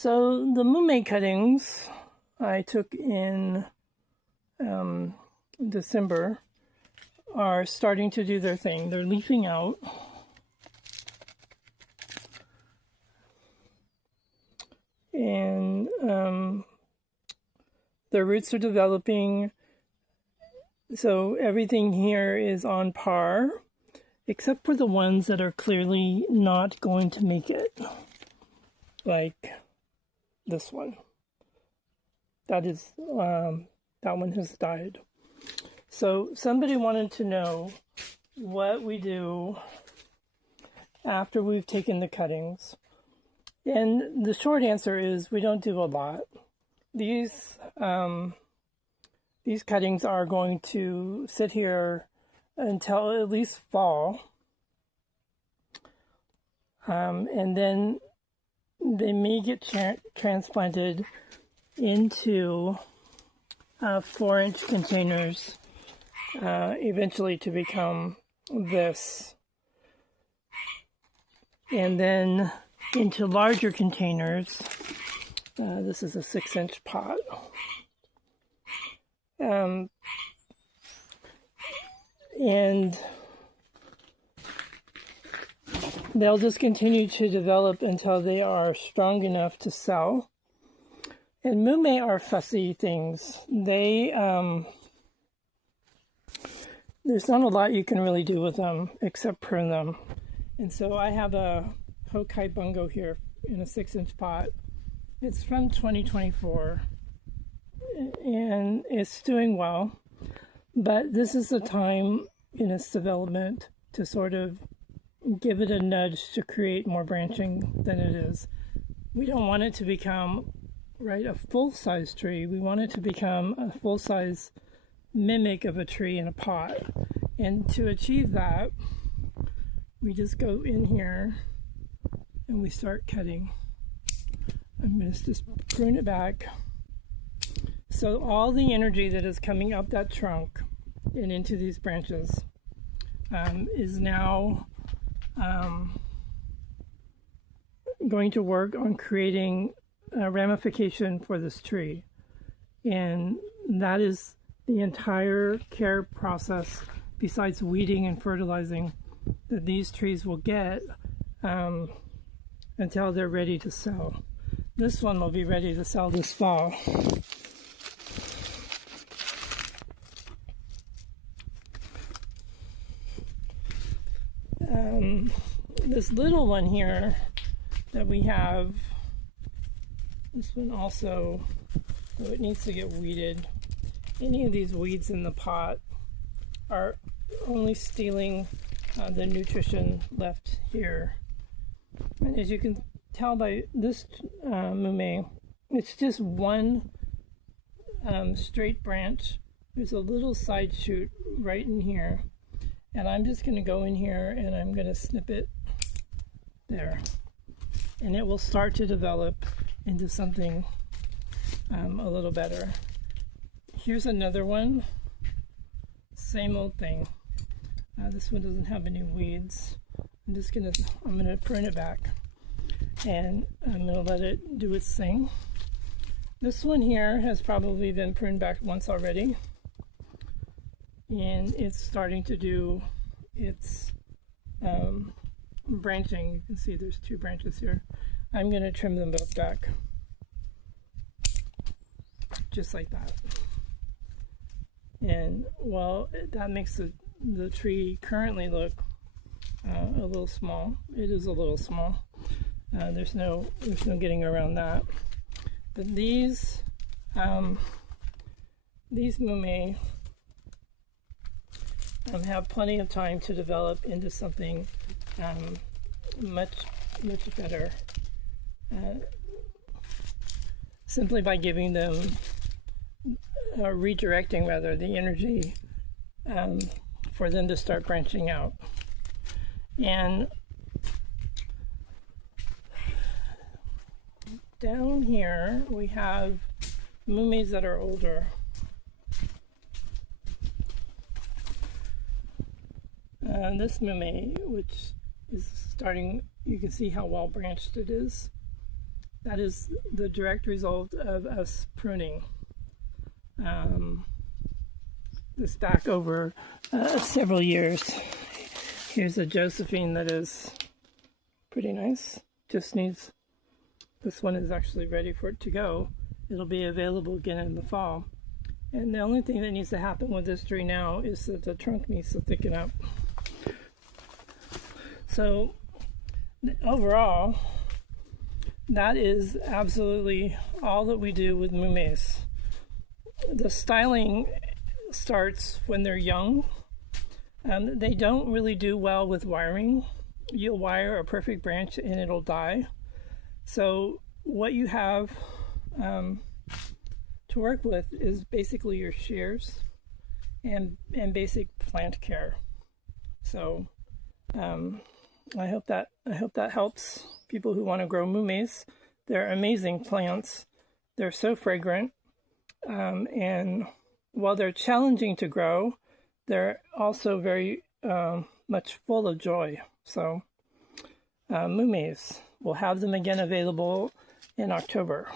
So the Mume cuttings I took in December are starting to do their thing. They're leafing out. And their roots are developing. So everything here is on par, except for the ones that are clearly not going to make it. Like this one. That one has died. So somebody wanted to know what we do after we've taken the cuttings. And the short answer is we don't do a lot. These cuttings are going to sit here until at least fall. And then they may get transplanted into 4-inch containers eventually to become this. And then into larger containers. This is a 6-inch pot. And they'll just continue to develop until they are strong enough to sell. And Mume are fussy things. They there's not a lot you can really do with them except prune them. And so I have a Hokai Bungo here in a 6-inch pot. It's from 2024 and it's doing well, but this is the time in its development to sort of give it a nudge to create more branching than it is. We don't want it to become a full-size tree. We want it to become a full-size mimic of a tree in a pot. And to achieve that, we just go in here and we start cutting. I'm going to just prune it back. So all the energy that is coming up that trunk and into these branches is now going to work on creating a ramification for this tree. And that is the entire care process, besides weeding and fertilizing, that these trees will get until they're ready to sell. This one will be ready to sell this fall. This little one here that we have, this one also, oh, it needs to get weeded. Any of these weeds in the pot are only stealing the nutrition left here. And as you can tell by this Mume, it's just one straight branch. There's a little side shoot right in here. And I'm just going to go in here and I'm going to snip it there. And it will start to develop into something a little better. Here's another one. Same old thing. This one doesn't have any weeds. I'm gonna prune it back. And I'm gonna let it do its thing. This one here has probably been pruned back once already. And it's starting to do its branching. You can see there's 2 branches here. I'm going to trim them both back. Just like that. And, well, that makes the tree currently look a little small. It is a little small. There's no getting around that. But these Mume have plenty of time to develop into something much better, simply by giving them redirecting the energy for them to start branching out. And down here we have Mumes that are older. This Mume, which is starting, you can see how well branched it is. That is the direct result of us pruning this back over several years. Here's a Josephine that is pretty nice. Just needs, this one is actually ready for it to go. It'll be available again in the fall. And the only thing that needs to happen with this tree now is that the trunk needs to thicken up. So overall, that is absolutely all that we do with Mumes. The styling starts when they're young. They don't really do well with wiring. You'll wire a perfect branch and it'll die. So what you have to work with is basically your shears and basic plant care. So I hope that helps people who want to grow Mumes. They're amazing plants. They're so fragrant, and while they're challenging to grow, they're also very much full of joy. So Mumes, we'll have them again available in October.